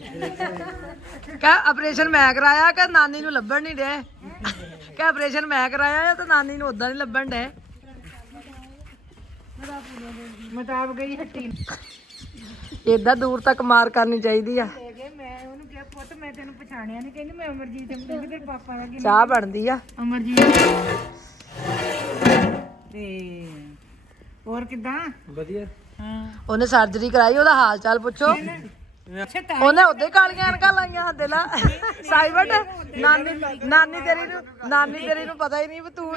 ਕਹ ਆਪਰੇਸ਼ਨ ਮੈਂ ਕਰਾਇਆ ਕਿ ਨਾਨੀ ਨੂੰ ਲੱਭਣ ਨਹੀਂ ਡੇ ਕਿ ਆਪਰੇਸ਼ਨ ਮੈਂ ਕਰਾਇਆ ਤੇ ਨਾਨੀ ਨੂੰ ਉਦਾਂ ਨਹੀਂ ਲੱਭਣ ਡੇ ਮਤਾਬ ਗਈ ਹੱਟੀ ਏਦਾਂ ਦੂਰ ਤੱਕ ਮਾਰ ਕਰਨੀ ਚਾਹੀਦੀ ਆ। ਲੈ ਕੇ ਮੈਂ ਉਹਨੂੰ ਕਿਹਾ ਪੁੱਤ ਮੈਂ ਤੈਨੂੰ ਪਛਾਣਿਆ ਨਹੀਂ ਕਹਿੰਦੀ ਮੈਂ ਅਮਰਜੀਤ ਨੂੰ ਕਹਿੰਦੀ ਤੇਰੇ ਪਾਪਾ ਦਾ ਕੀ ਚਾਹ ਬਣਦੀ ਆ। ਅਮਰਜੀਤ। ਤੇ ਹੋਰ ਕਿਦਾਂ? ਵਧੀਆ। ਹਾਂ। ਉਹਨੇ ਸਰਜਰੀ ਕਰਾਈ ਉਹਦਾ ਹਾਲ ਚਾਲ ਪੁੱਛੋ। ਉਹਨੇ ਉਹਦੇ ਕਾਲੀਆਂ ਅਣਕਾਂ ਲਾਈਆਂ ਹੱਦੇ ਲਾ ਸਾਈਬਟ ਨਾਨੀ ਨਾਨੀ ਤੇਰੀ ਨੂੰ ਨਾਨੀ ਤੇਰੀ ਨੂੰ ਪਤਾ ਹੀ ਨਹੀਂ ਵੀ ਤੂੰ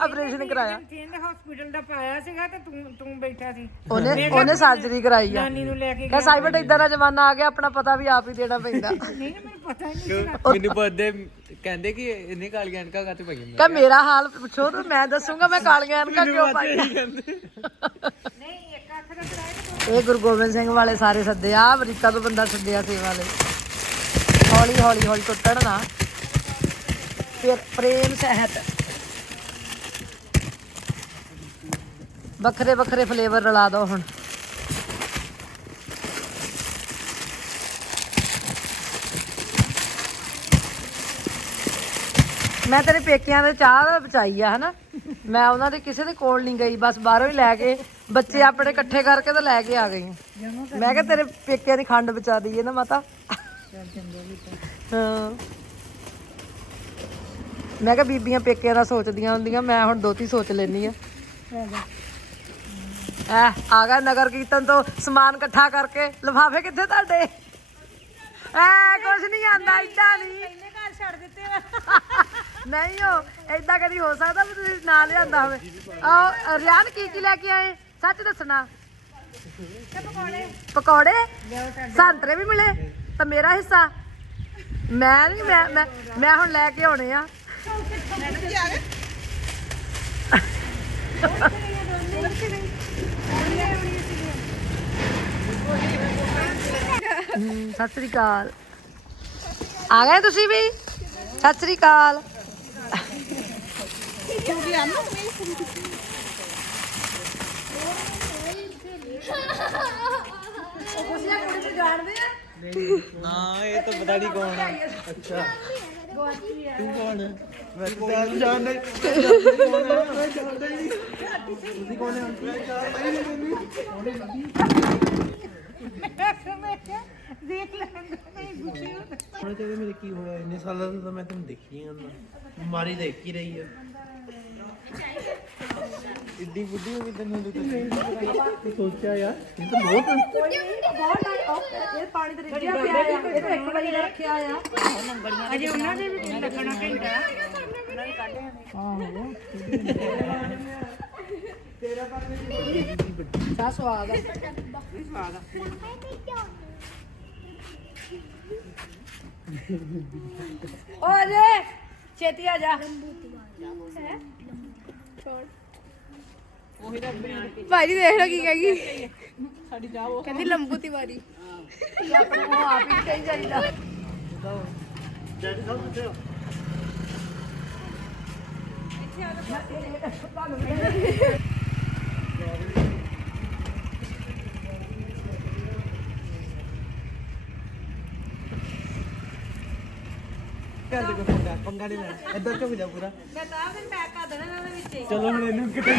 ਆਪਰੇਸ਼ਨ ਕਰਾਇਆ। ਚੇਂਜ ਹਸਪੀਟਲ ਦਾ ਪਾਇਆ ਸੀਗਾ ਤੇ ਤੂੰ ਤੂੰ ਬੈਠਾ ਸੀ। ਉਹਨੇ ਉਹਨੇ ਸਰਜਰੀ ਕਰਾਈ ਆ। ਨਾਨੀ ਨੂੰ ਲੈ ਕੇ ਕਹ ਸਾਈਬਟ ਇਦਾਂ ਦਾ ਜ਼ਮਾਨਾ ਆ ਗਿਆ ਆਪਣਾ ਪਤਾ ਵੀ ਆਪ ਹੀ ਦੇਣਾ ਪੈਂਦਾ। ਨਹੀਂ ਮੈਨੂੰ ਪਤਾ ਹੀ ਨਹੀਂ ਸੀਗਾ। ਮੈਨੂੰ ਪਤਾ ਕਹਿੰਦੇ ਕਿ ਇਹਨੇ ਕਾਲੀਆਂ ਅਣਕਾਂ ਕਾਤੇ ਪਾਈਆਂ ਕਹ ਮੇਰਾ ਹਾਲ ਪੁੱਛੋ ਤੇ ਮੈਂ ਦੱਸੂਗਾ ਮੈਂ ਕਾਲੀਆਂ ਅਣਕਾਂ ਕਿਉਂ ਪਾਈਆਂ? ਨਹੀਂ ਇੱਕ ਅੱਖ ਦਾ ਕਰਾਇਆ ਇਹ ਗੁਰੂ ਗੋਬਿੰਦ ਸਿੰਘ ਵਾਲੇ ਸਾਰੇ ਸੱਦੇ ਆ, ਅਮਰੀਕਾ ਤੋਂ ਬੰਦਾ ਸੱਦਿਆ ਸੇਵਾ ਲਈ। ਹੌਲੀ ਹੌਲੀ ਹੌਲੀ ਟੁੱਟਣ ਨਾ। ਫਿਰ ਪ੍ਰੇਮ ਸਹਿਤ। ਵੱਖਰੇ ਵੱਖਰੇ ਫਲੇਵਰ ਰਲਾ ਦੋ ਹੁਣ। ਮੈਂ ਤੇਰੇ ਪੇਕਿਆਂ ਦੇ ਚਾਹ ਬਚਾਈ ਆ, ਹਨਾ? ਮੈਂ ਉਹਨਾਂ ਦੇ ਕਿਸੇ ਦੇ ਕੋਲ ਨਹੀਂ ਗਈ, ਬਸ ਬਾਹਰੋਂ ਹੀ ਲੈ ਕੇ ਬੱਚੇ ਆਪਣੇ ਇਕੱਠੇ ਕਰਕੇ ਤਾਂ ਲੈ ਕੇ ਆ ਗਈ। ਮੈਂ ਕਿਹਾ ਤੇਰੇ ਪੇਕਿਆਂ ਦੀ ਖੰਡ ਬਚਾ ਦਈਏ ਨਾ ਮਾਤਾ। ਹਾਂ। ਮੈਂ ਕਿਹਾ ਬੀਬੀਆਂ ਪੇਕਿਆਂ ਦਾ ਸੋਚਦੀਆਂ ਹੁੰਦੀਆਂ ਮੈਂ ਹੁਣ ਦੋਤੀ ਸੋਚ ਲੈਣੀ ਆ। ਐ ਆ ਗਿਆ ਨਗਰ ਕੀਰਤਨ ਤੋਂ ਸਮਾਨ ਇਕੱਠਾ ਕਰਕੇ। ਲਿਫਾਫੇ ਕਿੱਥੇ ਤੁਹਾਡੇ? ਐ ਕੁਝ ਨਹੀਂ ਆਂਦਾ ਏਦਾਂ ਨਹੀਂ। ਇਹਨੇ ਘਰ ਛੱਡ ਦਿੱਤੇ ਨਹੀਂ ਹੋ ਏਦਾਂ ਕਦੀ ਹੋ ਸਕਦਾ ਵੀ ਤੁਸੀਂ ਨਾ ਲਿਆਂਦਾ ਹੋਵੇ। ਆਹ ਰਿਆਨ ਕੀ ਕੀ ਲੈ ਕੇ ਆਏ? ਸੱਚ ਦੱਸਣਾ? ਪਕੌੜੇ? ਸੰਤਰੇ ਵੀ ਮਿਲੇ, ਤਾਂ ਮੇਰਾ ਹਿੱਸਾ। ਮੈਂ ਨਹੀਂ ਮੈਂ ਮੈਂ ਮੈਂ ਹੁਣ ਲੈ ਕੇ ਆਉਣੇ ਆ। ਸਤਿ ਸ੍ਰੀ ਅਕਾਲ। ਆ ਗਏ ਤੁਸੀਂ ਵੀ? ਸਤਿ ਸ੍ਰੀ ਅਕਾਲ। ਨਾ, ਇਹ ਤਾਂ ਪਤਾ ਨਹੀਂ ਕੌਣ ਆ। ਅੱਛਾ। ਤੂੰ ਕੌਣ ਹੈ ਮੈਂ ਤਾਂ ਜਾਣਦਾ ਹੀ ਕੌਣ ਹੈ ਮੈਂ ਜਾਣਦਾ। ਹੀ ਨਹੀਂ ਤੁਸੀਂ ਕੌਣ ਹੈ ਮੈਂ ਜਾਣਦਾ ਹੀ ਨਹੀਂ ਦੇਖ ਲੈਂਦਾ ਨਹੀਂ ਗੁੱਸੇ ਹੁਣ ਚਾਹੀਦਾ ਮੇਰੇ ਕੀ ਹੋਇਆ? ਇੰਨੇ ਸਾਲਾਂ ਤੋਂ ਤਾਂ ਮੈਂ ਤੈਨੂੰ ਦੇਖੀ ਜਾਂਦਾ। ਬਿਮਾਰੀ ਦੇਖ ਹੀ ਰਹੀ ਹੈ ਇੱਡੀ ਬੁੱਢੀ ਹੋ ਗਈ ਤੈਨੂੰ ਤੂੰ ਸੋਚਿਆ ਯਾਰ ਇਹ ਤਾਂ ਬਹੁਤ ਇਹ ਪਾਣੀ ਤੇ ਰਿੱਝਿਆ ਪਿਆ ਆ ਇਹ ਤਾਂ ਇੱਕ ਵਾਰੀ ਦਾ ਰੱਖਿਆ ਆ ਅਜੇ ਉਹਨਾਂ ਦੇ ਵੀ ਨਹੀਂ ਲੱਗਣਾ ਘੰਟਾ ਸਾ ਸਵਾਦ ਆ ਓ ਅਜੇ ਛੇਤੀ ਆ ਜਾ ਭਾਜੀ ਦੇਖ ਲਓ ਕੀ ਕਹੇਗੀ ਸਾਡੀ ਚਾਹ ਕਹਿੰਦੀ ਲੰਬੂ ਤਿਵਾਰੀ ਆਪਣੇ ਨੂੰ ਆਪ ਹੀ ਕਹੀ ਜਾਈਦਾ। ਕਰ ਪੰਗਾ ਪੰਗਾ ਨਹੀਂ ਲੈਣਾ। ਇੱਧਰ ਝੁਕ ਜਾ ਪੂਰਾ। ਮੈਂ ਤਾਂ ਫਿਰ ਪੈਕ ਕਰ ਦੇਣਾ ਇਹਨਾਂ ਦੇ ਵਿੱਚ। ਚਲੋ ਹੁਣ ਇਹਨੂੰ ਕਿਤੇ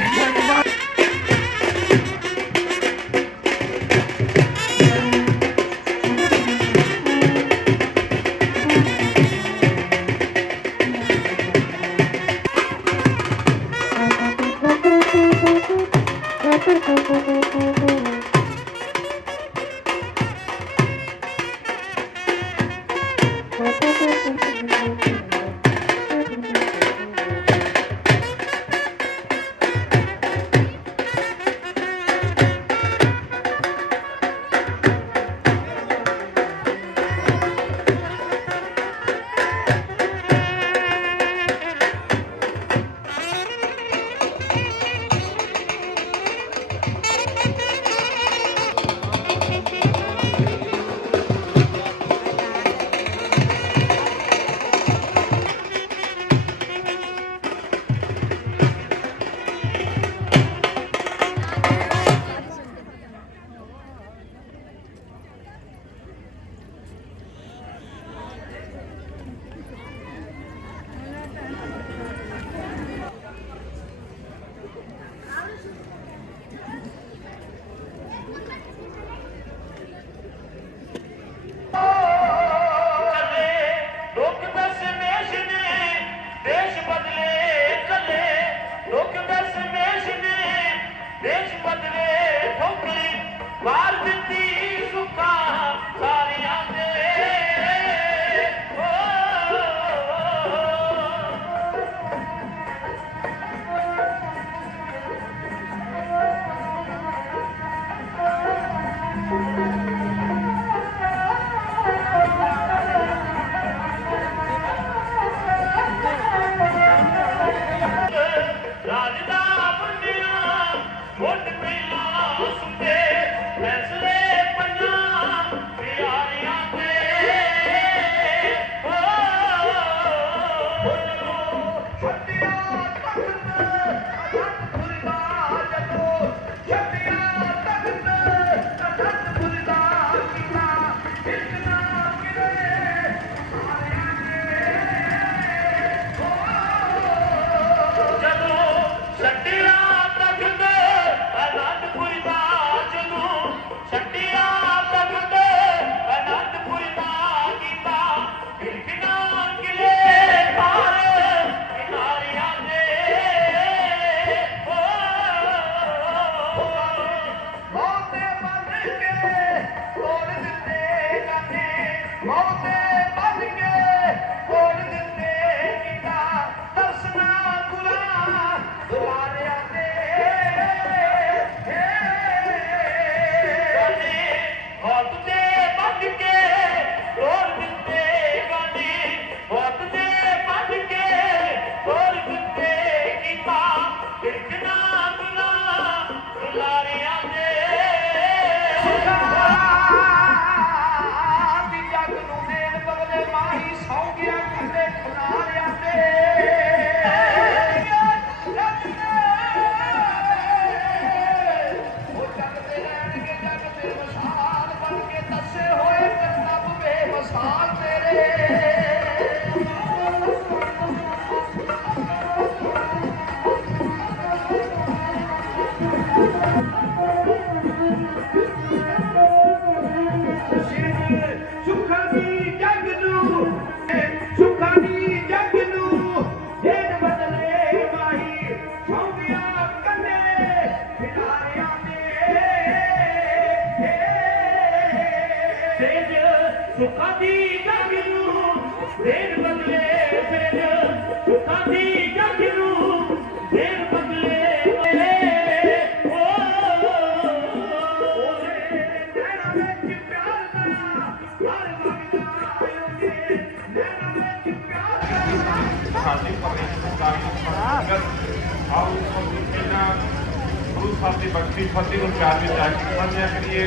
ਫਤਿਹ ਨੂੰ ਪਿਆਰ ਵਿੱਚ ਆ ਕੇ ਸਾਂਝਾ ਕਰੀਏ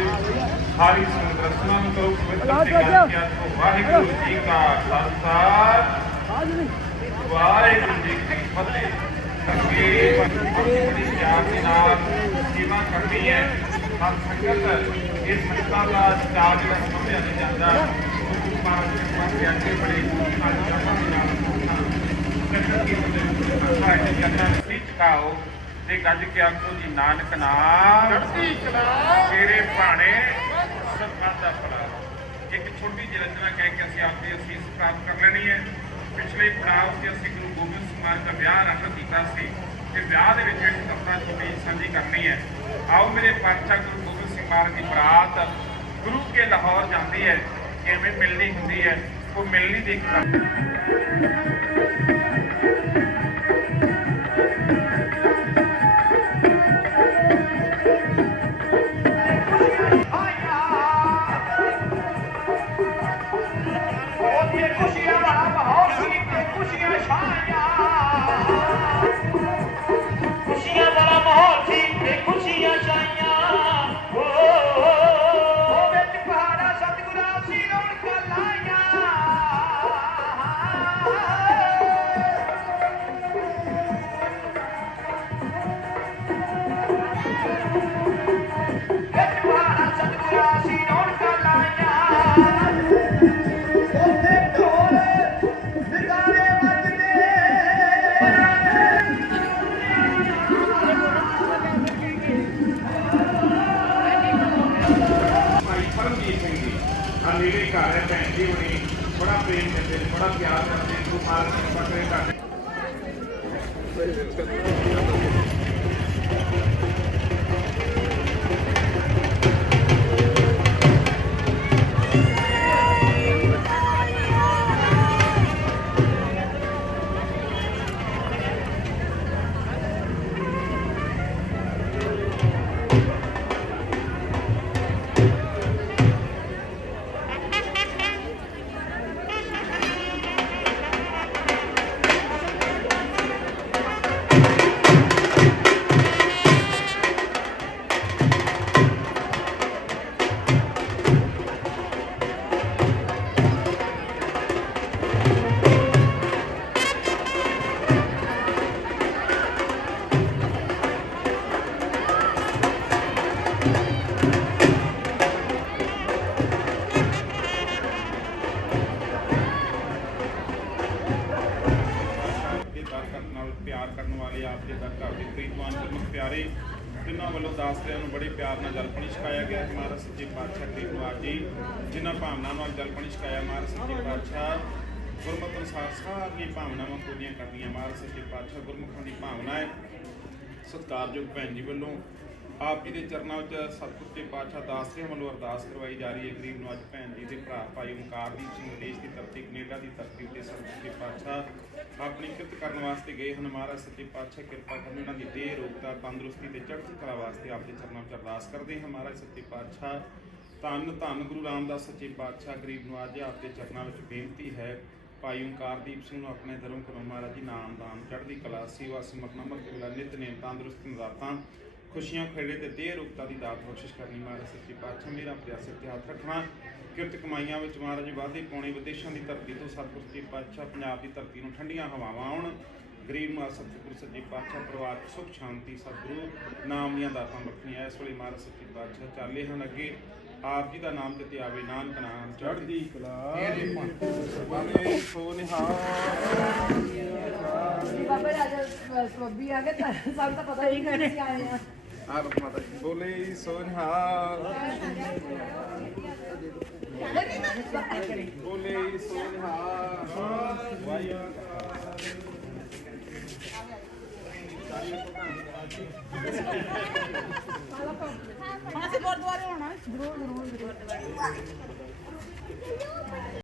ਸਾਰੀ ਸੰਗਤ ਰਸਮਾਂ ਨੂੰ ਕਰੋ ਪਵਿੱਤਰ ਤੇ ਗੱਲ ਕਿਆ ਤੋਂ ਵਾਹਿਗੁਰੂ ਜੀ ਕਾ ਖਾਲਸਾ ਵਾਹਿਗੁਰੂ ਜੀ ਕੀ ਫਤਿਹ ਅੱਗੇ ਬੜੀ ਪਿਆਰ ਦੇ ਨਾਲ ਸੇਵਾ ਕਰਨੀ ਹੈ ਸਤ ਸੰਗਤ ਇਹ ਸੰਗਤਾਂ ਦਾ ਚਾਰ ਜਿਹੜਾ ਸਮਝਿਆ ਨਹੀਂ ਜਾਂਦਾ ਗੁਰੂ ਮਹਾਰਾਜ ਦੇ ਪਾਸੇ ਅੱਗੇ ਬੜੇ ਸੰਗਤਾਂ ਦੇ ਨਾਲ ਸੰਗਤ ਕੀ ਹੁੰਦੇ ਹੈ ਕਿ ਜਨਾਂ ਸੀ ਚਕਾਓ ਤੇ ਗੱਜ ਕੇ ਆਖੋ ਜੀ ਨਾਨਕ ਨਾਮ ਚੜ੍ਹਦੀ ਕਲਾ। ਤੇਰੇ ਭਾਣੇ ਸਤਿਕਾਰ ਦਾ ਭਲਾ ਇੱਕ ਛੋਟੀ ਜਿਹੀ ਰਚਨਾ ਕਹਿ ਕੇ ਅਸੀਂ ਆਪਦੀ ਅਸੀਸ ਪ੍ਰਾਪਤ ਕਰ ਲੈਣੀ ਹੈ। ਪਿਛਲੇ ਪੜਾਅ ਤੇ ਅਸੀਂ ਗੁਰੂ ਗੋਬਿੰਦ ਸਿੰਘ ਮਹਾਰਾਜ ਦਾ ਵਿਆਹ ਆਰੰਭ ਕੀਤਾ ਸੀ ਤੇ ਵਿਆਹ ਦੇ ਵਿੱਚ ਇੱਕ ਕਥਾ ਛੋਟੀ ਸਾਂਝੀ ਕਰਨੀ ਹੈ। ਆਓ ਮੇਰੇ ਪਾਤਸ਼ਾਹ ਗੁਰੂ ਗੋਬਿੰਦ ਸਿੰਘ ਮਹਾਰਾਜ ਦੀ ਬਰਾਤ ਗੁਰੂ ਕੇ ਲਾਹੌਰ ਜਾਂਦੀ ਹੈ ਕਿਵੇਂ ਮਿਲਣੀ ਹੁੰਦੀ ਹੈ ਉਹ ਮਿਲਣੀ ਦੀ ਆ ਘਰ ਹੈ, ਭੈਣ ਜੀ ਹੁਣੀ, ਬੜਾ ਪ੍ਰੇਮ ਕਰਦੇ ਨੇ, ਬੜਾ ਪਿਆਰ ਕਰਦੇ ਨੇ ਗੁਰੂ ਮਹਾਰਾਜ ਦੀ ਕਿਰਪਾ ਕਰੇ ਪਿਆਰੇ ਜਿਨ੍ਹਾਂ ਵੱਲੋਂ ਦਾਸਰਿਆਂ ਨੂੰ ਬੜੇ ਪਿਆਰ ਨਾਲ ਜਲਪਣੀ ਛਕਾਇਆ ਗਿਆ ਮਹਾਰਾਜ ਸੱਚੇ ਪਾਤਸ਼ਾਹ ਗਰੀਬ ਨਵਾਜ ਜੀ, ਜਿਨ੍ਹਾਂ ਭਾਵਨਾਵਾਂ ਨਾਲ ਜਲਪਣੀ ਛਕਾਇਆ, ਮਹਾਰਾਜ ਸੱਚੇ ਪਾਤਸ਼ਾਹ ਗੁਰਮਤਿ ਅਨੁਸਾਰ ਸਾਰੀਆਂ ਭਾਵਨਾਵਾਂ ਪੂਰੀਆਂ ਕਰਦੀਆਂ ਮਹਾਰਾਜ ਸੱਚੇ ਪਾਤਸ਼ਾਹ ਗੁਰਮੁਖਾਂ ਦੀ ਭਾਵਨਾ ਹੈ। ਸਤਿਕਾਰਯੋਗ ਭੈਣ ਜੀ ਵੱਲੋਂ ਆਪ ਜੀ ਦੇ ਚਰਨਾਂ ਵਿੱਚ ਸਤਿਗੁਰ ਤੇ ਪਾਤਸ਼ਾਹ ਦਾਸਰਿਆਂ ਵੱਲੋਂ ਅਰਦਾਸ ਕਰਵਾਈ ਜਾ ਰਹੀ ਹੈ। ਗਰੀਬ ਨਵਾਜ ਭੈਣ ਜੀ ਦੇ ਭਰਾ ਭਾਈ ਓਮਕਾਰਦੀਪ ਸਿੰਘ ਦੇਸ਼ ਦੀ ਧਰਤੀ ਕੈਨੇਡਾ ਦੀ ਧਰਤੀ ਉੱਤੇ ਸਤਿਗੁਰ ਤੇ ਪਾਤਸ਼ਾਹ ਆਪਣੀ ਕਿਰਤ ਕਰਨ ਵਾਸਤੇ ਗਏ ਹਨ। ਮਹਾਰਾਜ ਸੱਚੇ ਪਾਤਸ਼ਾਹ ਕਿਰਪਾ ਕਰਨ ਉਹਨਾਂ ਦੀ ਦੇਹ, ਰੋਗਤਾ, ਤੰਦਰੁਸਤੀ ਤੇ ਚੜ੍ਹਦੀ ਕਲਾ ਵਾਸਤੇ ਆਪ ਦੇ ਚਰਨਾਂ ਵਿੱਚ ਅਰਦਾਸ ਕਰਦੇ ਹਾਂ। ਮਹਾਰਾਜ ਸੱਚੇ ਪਾਤਸ਼ਾਹ, ਧੰਨ ਧੰਨ ਗੁਰੂ ਰਾਮਦਾਸ ਸੱਚੇ ਪਾਤਸ਼ਾਹ, ਗਰੀਬ ਨਵਾਜ ਜੀ ਆਪ ਦੇ ਚਰਨਾਂ ਵਿੱਚ ਬੇਨਤੀ ਹੈ। ਭਾਈ ਓਮਕਾਰਦੀਪ ਸਿੰਘ ਨੂੰ ਆਪਣੇ ਧਰਮ ਕਰੋ ਮਹਾਰਾਜ ਜੀ ਨਾਮ ਦਾਨ ਚੜ੍ਹਦੀ ਕਲਾ, ਸੇਵਾ ਸਮਰਪਣ ਅਮਰ ਕਲਾ ਨਿਤਨੇਮ ਤੰਦਰੁਸਤੀ ਦਾਤਾਂ ਖੁਸ਼ੀਆਂ ਖੇੜੇ ਤੇ ਦੇਹ ਰੂਪਤਾ ਦੀ ਦਾਤ ਬਖਸ਼ਿਸ਼ ਕਰਨੀ ਮਹਾਰਾਜ ਸੱਚੇ ਪਾਤਸ਼ਾਹ ਮੇਰਾ ਪ੍ਰਿਆਸਤ ਤੇ ਹੱਥ ਰੱਖਣਾ। ਕਿਰਤ ਕਮਾਈਆਂ ਵਿੱਚ ਮਹਾਰਾਜ ਵਾਧੇ ਪਾਉਣੇ ਵਿਦੇਸ਼ਾਂ ਦੀ ਧਰਤੀ ਤੋਂ ਸਤਿਗੁਰ ਸੱਚੇ ਪਾਤਸ਼ਾਹ ਪੰਜਾਬ ਦੀ ਧਰਤੀ ਨੂੰ ਠੰਡੀਆਂ ਹਵਾਵਾਂ ਆਉਣ। ਗਰੀਬ ਮਾਂ ਸਤਿਗੁਰ ਸੱਚੇ ਪਾਤਸ਼ਾਹ ਪਰਿਵਾਰ ਸੁਖ ਸ਼ਾਂਤੀ ਸਤਿਗੁਰੂ ਨਾਮ ਦੀਆਂ ਦਾਤਾਂ ਬਖਸ਼ੀਆਂ ਇਸ ਵੇਲੇ ਮਹਾਰਾਜ ਸੱਚੇ ਪਾਤਸ਼ਾਹ ਚਾਲੇ ਹਨ ਅੱਗੇ। ਆਪ ਜੀ ਦਾ ਨਾਮ ਤੇ ਆਵੇ ਨਾਨਕ ਨਾਮ ਚੜ੍ਹਦੀ ਕਲਾ। ਬਾਬੇ ਸੋ ਨਿਹਾਲ। ਬਾਬਾ ਰਾਜਾ ਆ ਗਏ ਤਾਂ ਸਾਨੂੰ ਤਾਂ ਪਤਾ ਹੀ ਨਹੀਂ ਕਿ ਆਏ ਆ। ਆ ਮਾਤਾ ਜੀ। ਬੋਲੇ ਸੋ ਨਿਹਾਲ ਬੋਲੇ ਸੋ ਨਿਹਾਲ ਅਸੀਂ ਗੁਰਦੁਆਰੇ ਆਉਣਾ ਜ਼ਰੂਰ ਜ਼ਰੂਰ।